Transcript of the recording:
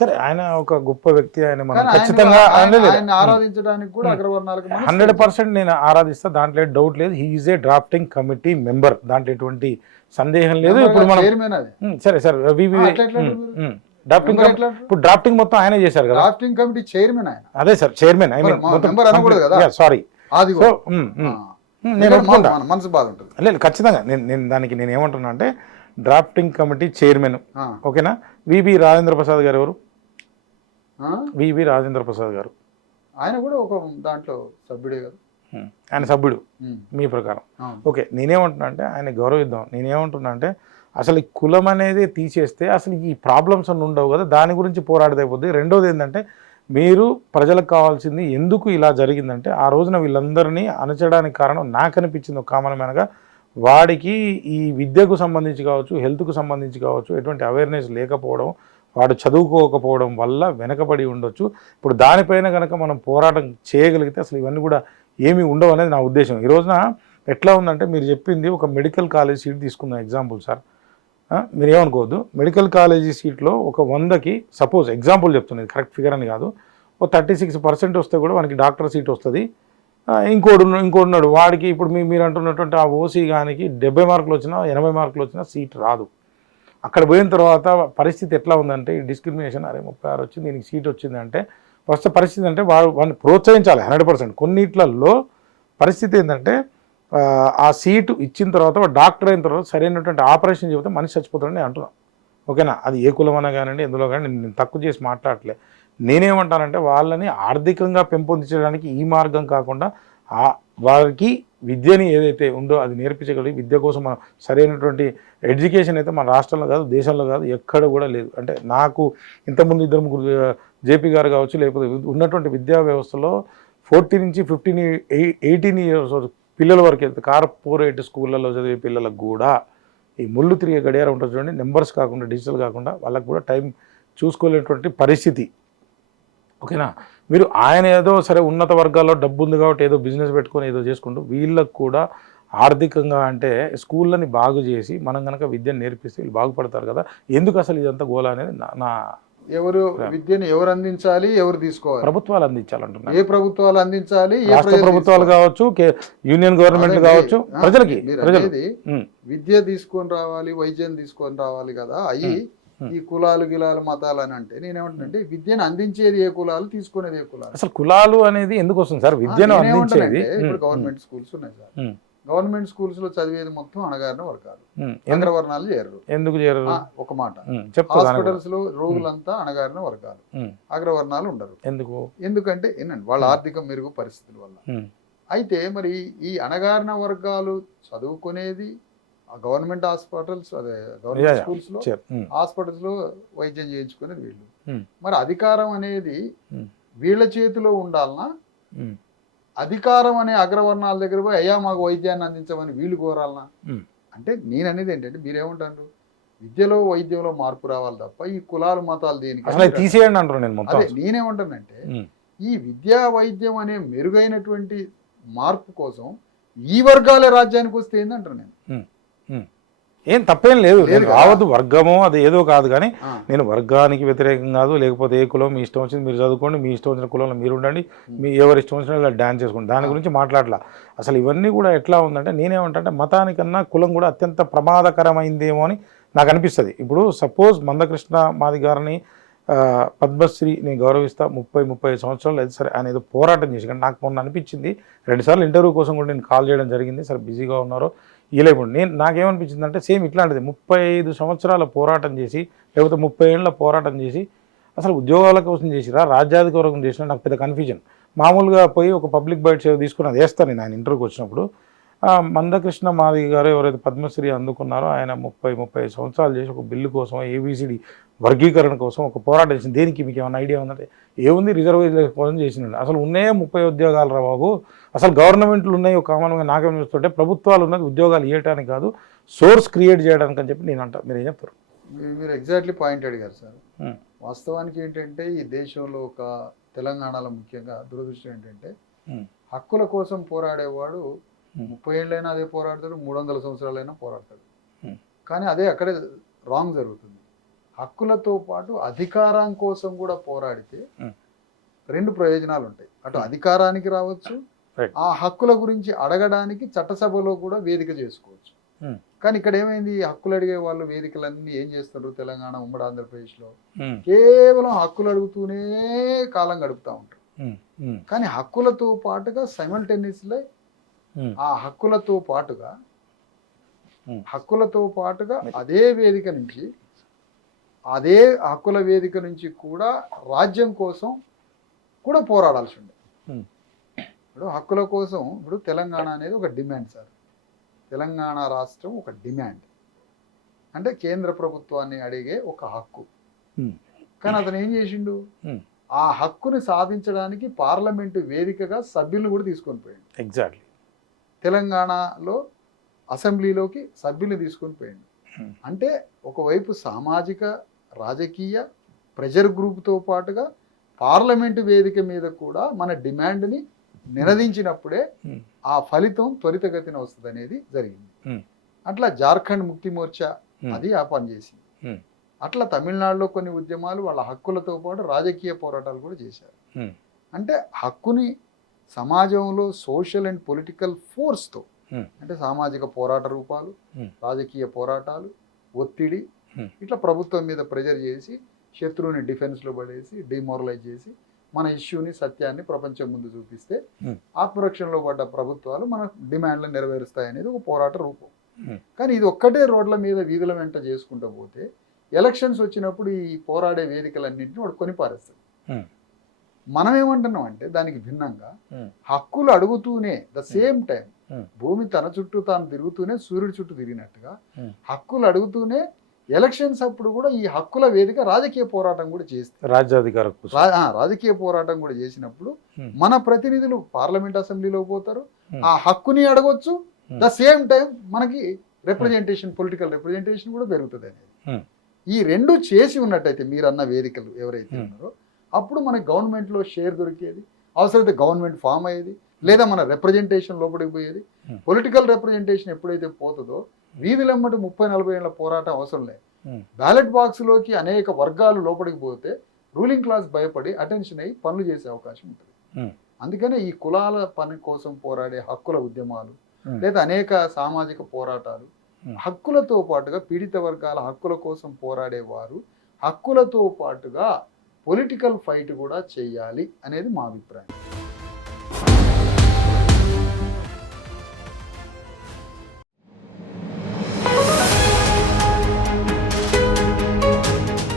సరే ఆయన ఒక గొప్ప వ్యక్తి, ఆయన మనం కానీ ఖచ్చితంగా ఆయన ఆరాధించడానికి కూడా అగ్రవర్ణాలకు 100% నేను ఆరాధిస్తా, దాంట్లో డౌట్ లేదు. He is a drafting committee member, దాంట్లో ఎటువంటి సందేహం లేదు. ఇప్పుడు మనం చైర్మన్ అది. సరే సార్ డ్రాఫ్టింగ్ ఇప్పుడు డ్రాఫ్టింగ్ మొత్తం ఆయనే చేశారు కదా, డ్రాఫ్టింగ్ కమిటీ చైర్మన్ ఆయన. అదే sir chairman, I mean member అనకూడదు కదా, సారీ. అది నేను ఒప్పుకుంటా, మనసు బాధ ఉంటుంది. లేదు ఖచ్చితంగా నేను దానికి నేను ఏమంటున్నా అంటే డ్రాఫ్టింగ్ కమిటీ చైర్మన్, ఓకేనా. వివి రాజేంద్ర ప్రసాద్ గారు ఎవరు? వివి రాజేంద్ర ప్రసాద్ గారు ఆయన కూడా ఒక దాంట్లో సభ్యుడే కదా, ఆయన సభ్యుడు మీ ప్రకారం. ఓకే, నేనేమంటున్నా అంటే ఆయన గౌరవిద్దాం. నేనేమంటున్నా అంటే అసలు ఈ కులం అనేది తీసేస్తే అసలు ఈ ప్రాబ్లమ్స్ అన్నీ ఉండవు కదా, దాని గురించి పోరాడితే అయిపోద్ది. రెండోది ఏంటంటే మీరు ప్రజలకు కావాల్సింది ఎందుకు ఇలా జరిగిందంటే ఆ రోజున వీళ్ళందరినీ అణచడానికి కారణం నాకు అనిపించింది ఒక కామన్ మ్యాన్గా, వాడికి ఈ విద్యకు సంబంధించి కావచ్చు, హెల్త్కు సంబంధించి కావచ్చు ఎటువంటి అవేర్నెస్ లేకపోవడం, వాడు చదువుకోకపోవడం వల్ల వెనకబడి ఉండొచ్చు. ఇప్పుడు దానిపైన కనుక మనం పోరాటం చేయగలిగితే అసలు ఇవన్నీ కూడా ఏమీ ఉండవు అనేది నా ఉద్దేశం. ఈ రోజున ఎట్లా ఉందంటే మీరు చెప్పింది ఒక మెడికల్ కాలేజ్ సీట్ తీసుకుందాం ఎగ్జాంపుల్ సార్, మీరు ఏమనుకోవద్దు. మెడికల్ కాలేజీ సీట్లో ఒక 100కి సపోజ్ ఎగ్జాంపుల్ చెప్తున్నది, కరెక్ట్ ఫిగర్ అని కాదు, ఒక 36% వస్తే కూడా మనకి డాక్టర్ సీట్ వస్తుంది. ఇంకోటి ఉన్నాడు వాడికి ఇప్పుడు మీరు అంటున్నటువంటి ఆ ఓసీ గానికి 70 మార్కులు వచ్చినా 80 మార్కులు వచ్చినా సీట్ రాదు. అక్కడ పోయిన తర్వాత పరిస్థితి ఎట్లా ఉందంటే ఈ డిస్క్రిమినేషన్, అరే 36 వచ్చింది దీనికి సీట్ వచ్చింది అంటే ఫస్ట్ పరిస్థితి అంటే వాడిని ప్రోత్సహించాలి 100%. కొన్నిట్లలో పరిస్థితి ఏంటంటే ఆ సీటు ఇచ్చిన తర్వాత వాడు డాక్టర్ అయిన తర్వాత సరైనటువంటి ఆపరేషన్ చెబితే మనిషి చచ్చిపోతాడని నేను అంటున్నాను, ఓకేనా. అది ఏ కులం అన్నా కానివ్వండి, ఎందులో కానీ నేను తక్కువ చేసి మాట్లాడలే. నేనేమంటానంటే వాళ్ళని ఆర్థికంగా పెంపొందించడానికి ఈ మార్గం కాకుండా వారికి విద్యని ఏదైతే ఉందో అది నేర్పించగలిగి విద్య కోసం మనం సరైనటువంటి ఎడ్యుకేషన్ అయితే మన రాష్ట్రంలో కాదు, దేశంలో కాదు, ఎక్కడ కూడా లేదు. అంటే నాకు ఇంతకుముందు 2-3 జేపీ గారు కావచ్చు, లేకపోతే ఉన్నటువంటి విద్యా వ్యవస్థలో 14 నుంచి 15, 18 ఇయర్స్ పిల్లల వరకు వెళ్తే కార్పొరేట్ స్కూళ్ళల్లో చదివే పిల్లలకు కూడా ఈ ముళ్ళు తిరిగే గడియారం ఉంటుంది చూడండి, నెంబర్స్ కాకుండా డిజిటల్ కాకుండా వాళ్ళకు కూడా టైం చూసుకోలేనటువంటి పరిస్థితి, ఓకేనా. మీరు ఆయన ఏదో సరే ఉన్నత వర్గాల్లో డబ్బు ఉంది కాబట్టి ఏదో బిజినెస్ పెట్టుకొని ఏదో చేసుకుంటూ వీళ్ళకు కూడా ఆర్థికంగా అంటే స్కూళ్ళని బాగు చేసి మనం కనుక విద్యను నేర్పిస్తే వీళ్ళు బాగుపడతారు కదా. ఎందుకు అసలు ఇదంతా గోల అనేది నా ఎవరు విద్యను ఎవరు అందించాలి, ఎవరు తీసుకోవాలి? ప్రభుత్వాలు అందించాలంటున్నారు. ఏ ప్రభుత్వాలు అందించాలి? రాష్ట్ర ప్రభుత్వాలు కావచ్చు, యూనియన్ గవర్నమెంట్ కావచ్చు, ప్రజలకి విద్య తీసుకొని రావాలి, వైద్యం తీసుకొని రావాలి కదా. అయ్యి ఈ కులాలు గిలాలు మతాలు అని అంటే నేనేమంటానంటే విద్యను అందించేది ఏ కులాలు, తీసుకునేది ఏ కులాలు. అసలు కులాలు అనేది ఎందుకు వస్తుంది సార్? విద్యను అందించేది ఇప్పుడు గవర్నమెంట్ స్కూల్స్ ఉన్నాయి సార్, గవర్నమెంట్ స్కూల్స్ లో చదివేది మొత్తం అణగారిన వర్గాలు, అగ్రవర్ణాలు చేరరు. ఎందుకు చేరరు? ఒక మాట, హాస్పిటల్స్ లో రోగులంతా అణగారిన వర్గాలు, అగ్రవర్ణాలు ఉండరు. ఎందుకంటే ఏంటంటే వాళ్ళ ఆర్థిక మెరుగు పరిస్థితుల వల్ల. అయితే మరి ఈ అణగారిన వర్గాలు చదువుకునేది గవర్నమెంట్ హాస్పిటల్స్, అదే గవర్నమెంట్ స్కూల్స్ లో, హాస్పిటల్స్ లో వైద్యం చేయించుకునేది వీళ్ళు. మరి అధికారం అనేది వీళ్ళ చేతిలో ఉండాలనా, అధికారం అనే అగ్రవర్ణాల దగ్గర పోయి అయ్యా మాకు వైద్యాన్ని అందించమని వీళ్ళు కోరాలనా? అంటే నేను అనేది ఏంటంటే మీరేమంటారు, విద్యలో వైద్యంలో మార్పు రావాలి తప్ప ఈ కులాలు మతాలు దేనికి తీసేయండి అంటారు. అదే నేనేమంటానంటే ఈ విద్యా వైద్యం అనే మెరుగైనటువంటి మార్పు కోసం ఈ వర్గాలే రాజ్యానికి వస్తే ఏందంటారు. ఏం తప్పేం లేదు, నేను రావద్దు వర్గము అది ఏదో కాదు, కానీ నేను వర్గానికి వ్యతిరేకం కాదు, లేకపోతే ఏ కులం మీ ఇష్టం వచ్చింది మీరు చదువుకోండి, మీ ఇష్టం వచ్చిన కులంలో మీరు ఉండండి, మీ ఎవరి ఇష్టం వచ్చిన ఇలా డ్యాన్స్ చేసుకోండి, దాని గురించి మాట్లాడలా. అసలు ఇవన్నీ కూడా ఎట్లా ఉందంటే నేనేమంటే మతానికన్నా కులం కూడా అత్యంత ప్రమాదకరమైందేమో అని నాకు అనిపిస్తుంది. ఇప్పుడు సపోజ్ మందకృష్ణ మాది గారిని పద్మశ్రీ నేను గౌరవిస్తా, 30-35 సంవత్సరాలు అయితే సరే ఆయన ఏదో పోరాటం చేసి, కానీ నాకు మొన్న అనిపించింది 2 సార్లు ఇంటర్వ్యూ కోసం కూడా నేను కాల్ చేయడం జరిగింది, సరే బిజీగా ఉన్నారో ఇలాగండి. నాకేమనిపించింది అంటే సేమ్ ఇట్లాంటిది 35 సంవత్సరాల పోరాటం చేసి, లేకపోతే 30 ఏళ్ళ పోరాటం చేసి అసలు ఉద్యోగాల కోసం చేసిరా, రాజ్యాధికారం చేసినా నాకు పెద్ద కన్ఫ్యూజన్. మామూలుగా పోయి ఒక పబ్లిక్ బైట్ తీసుకుని అది వేస్తాను నేను ఆయన ఇంటర్వ్యూకి వచ్చినప్పుడు. మందకృష్ణ మాది గారు ఎవరైతే పద్మశ్రీ అందుకున్నారో ఆయన 30-35 సంవత్సరాలు చేసి ఒక బిల్లు కోసం, ఏబిసిడి వర్గీకరణ కోసం ఒక పోరాటం చేసింది. దేనికి మీకు ఏమైనా ఐడియా ఉందంటే ఏముంది, రిజర్వేషన్ కోసం చేసినాడు. అసలు ఉన్నాయే 30 ఉద్యోగాలు రా బాబు, అసలు గవర్నమెంట్లు ఉన్నాయి ఒక కామన్గా నాకేం చూస్తుంటే ప్రభుత్వాలు ఉన్నది ఉద్యోగాలు ఇవ్వడానికి కాదు, సోర్స్ క్రియేట్ చేయడానికి అని చెప్పి నేను అంటా. మీరు ఏం చెప్తారు? మీరు ఎగ్జాక్ట్లీ పాయింట్ అడిగారు సార్. వాస్తవానికి ఏంటంటే ఈ దేశంలో ఒక తెలంగాణలో ముఖ్యంగా దురదృష్టం ఏంటంటే హక్కుల కోసం పోరాడేవాడు 30 ఏళ్ళైనా అదే పోరాడతాడు, 300 సంవత్సరాలైనా పోరాడతాడు. కానీ అదే అక్కడే రాంగ్ జరుగుతుంది. హక్కులతో పాటు అధికారం కోసం కూడా పోరాడితే రెండు ప్రయోజనాలు ఉంటాయి. అటు అధికారానికి రావచ్చు, ఆ హక్కుల గురించి అడగడానికి చట్టసభలో కూడా వేదిక చేసుకోవచ్చు. కానీ ఇక్కడ ఏమైంది, హక్కులు అడిగే వాళ్ళు వేదికలన్నీ ఏం చేస్తారు, తెలంగాణ ఉమ్మడి ఆంధ్రప్రదేశ్లో కేవలం హక్కులు అడుగుతూనే కాలం గడుపుతూ ఉంటారు. కానీ హక్కులతో పాటుగా సైమల్టేనియస్లీ ఆ హక్కులతో పాటుగా అదే వేదిక నుంచి, అదే హక్కుల వేదిక నుంచి కూడా రాజ్యం కోసం కూడా పోరాడాల్సి ఉండే. ఇప్పుడు హక్కుల కోసం, ఇప్పుడు తెలంగాణ అనేది ఒక డిమాండ్ సార్, తెలంగాణ రాష్ట్రం ఒక డిమాండ్ అంటే కేంద్ర ప్రభుత్వాన్ని అడిగే ఒక హక్కు. కానీ అతను ఏం చేసిండు, ఆ హక్కుని సాధించడానికి పార్లమెంటు వేదికగా సభ్యులను కూడా తీసుకొని పోయాడు. ఎగ్జాక్ట్లీ తెలంగాణలో అసెంబ్లీలోకి సభ్యులు తీసుకొని పోయాడు. అంటే ఒకవైపు సామాజిక రాజకీయ ప్రెజర్ గ్రూప్తో పాటుగా పార్లమెంటు వేదిక మీద కూడా మన డిమాండ్ని నినదించినప్పుడే ఆ ఫలితం త్వరితగతిన వస్తుంది అనేది జరిగింది. అట్లా జార్ఖండ్ ముక్తి మోర్చా అది ఆ పని చేసింది. అట్లా తమిళనాడులో కొన్ని ఉద్యమాలు వాళ్ళ హక్కులతో పాటు రాజకీయ పోరాటాలు కూడా చేశారు. అంటే హక్కుని సమాజంలో సోషల్ అండ్ పొలిటికల్ ఫోర్స్తో, అంటే సామాజిక పోరాట రూపాలు, రాజకీయ పోరాటాలు, ఒత్తిడి, ఇట్లా ప్రభుత్వం మీద ప్రెజర్ చేసి శత్రువుని డిఫెన్స్లో పడేసి డిమోరలైజ్ చేసి మన ఇష్యూని సత్యాన్ని ప్రపంచం ముందు చూపిస్తే ఆత్మరక్షణలో పడ్డ ప్రభుత్వాలు మన డిమాండ్లను నెరవేరుస్తాయనేది ఒక పోరాట రూపం. కానీ ఇది ఒక్కటే రోడ్ల మీద వీధుల వెంట చేసుకుంటూ పోతే ఎలక్షన్స్ వచ్చినప్పుడు ఈ పోరాడే వేదికలన్నింటినీ వాడు కొనిపారేస్తాడు. మనం ఏమంటున్నాం అంటే దానికి భిన్నంగా హక్కులు అడుగుతూనే ద సేమ్ టైం భూమి తన చుట్టూ తాను తిరుగుతూనే సూర్యుడి చుట్టూ తిరిగినట్టుగా హక్కులు అడుగుతూనే ఎలక్షన్స్ అప్పుడు కూడా ఈ హక్కుల వేదిక రాజకీయ పోరాటం కూడా చేస్తారు. రాజకీయ పోరాటం కూడా చేసినప్పుడు మన ప్రతినిధులు పార్లమెంట్ అసెంబ్లీలో పోతారు, ఆ హక్కుని అడగొచ్చు, ద సేమ్ టైం మనకి రిప్రజెంటేషన్, పొలిటికల్ రిప్రజెంటేషన్ కూడా పెరుగుతుంది అనేది. ఈ రెండు చేసి ఉన్నట్టయితే మీరన్న వేదికలు ఎవరైతే ఉన్నారో అప్పుడు మనకి గవర్నమెంట్లో షేర్ దొరికేది, అవసరమైతే గవర్నమెంట్ ఫామ్ అయ్యేది, లేదా మన రిప్రజెంటేషన్ లోపలికి పోయేది. పొలిటికల్ రిప్రజెంటేషన్ ఎప్పుడైతే పోతుందో వీధులెమ్మటి 30-40 ఏళ్ళ పోరాటం అవసరం లేదు. బ్యాలెట్ బాక్స్లోకి అనేక వర్గాలు లోపలికి పోతే రూలింగ్ క్లాస్ భయపడి అటెన్షన్ అయ్యి పనులు చేసే అవకాశం ఉంటుంది. అందుకనే ఈ కులాల పని కోసం పోరాడే హక్కుల ఉద్యమాలు లేదా అనేక సామాజిక పోరాటాలు, హక్కులతో పాటుగా పీడిత వర్గాల హక్కుల కోసం పోరాడేవారు హక్కులతో పాటుగా పొలిటికల్ ఫైట్ కూడా చేయాలి అనేది మా అభిప్రాయం.